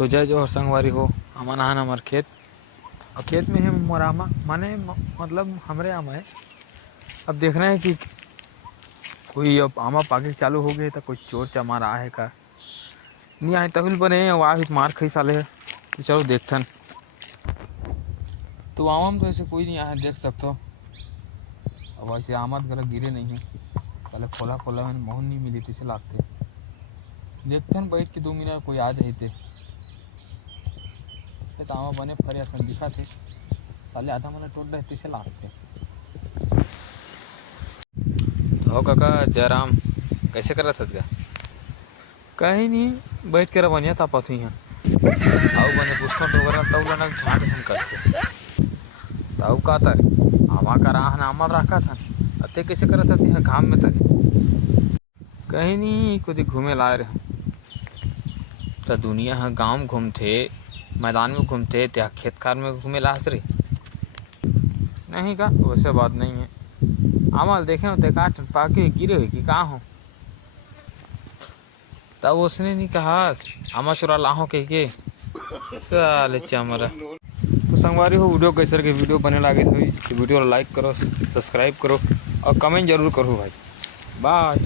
तो जय जोहर संगवारी हो। अमन आन हमार खेत और खेत में है मोर आमा माने मतलब हमरे आमा है। अब देखना है कि कोई अब आमा पाके चालू हो गए तो कोई चोर चमार आए है का नहीं आए तभी बने आ मार खाई साले है। तो चलो देखथन। तो आमा में तो ऐसे कोई नहीं आया देख सकते हो। अब ऐसे आमद गलत गिरे नहीं है साले खोला खोला मैंने मोहन नहीं मिली थी लाते देखथन बैठ के 2 मिनट कोई आ जाए थे आमा बने फरिया सन दिखा थे साले आधा मैंने टोट रहे थे लाते। हो काका जयराम कैसे कर रहा था? कहीं नहीं बैठ के रवनिया तापत ही हैं आउ बने पुस्तक वगैरह तब लना झाड़ हम करते तब का तर आमा का राह नामल रखा था अते कैसे करत था यहाँ काम में तक कहीं नहीं कुछ घूमे लाए रहे तो दुनिया हाँ गाँव में घूमते मैदान में घूमते त्या खेत खार में घूमे लास रे नहीं का वैसे बात नहीं है। आमल देखे होते काट पाके गिरे हुए कि कहाँ हो तब उसने नहीं कहा आमा चुरा लाहो कह के साले चमरा। तो संगवारी हो वीडियो कैसे के वीडियो बने लागे तो वीडियो लाइक करो सब्सक्राइब करो और कमेंट जरूर करो भाई। बाय।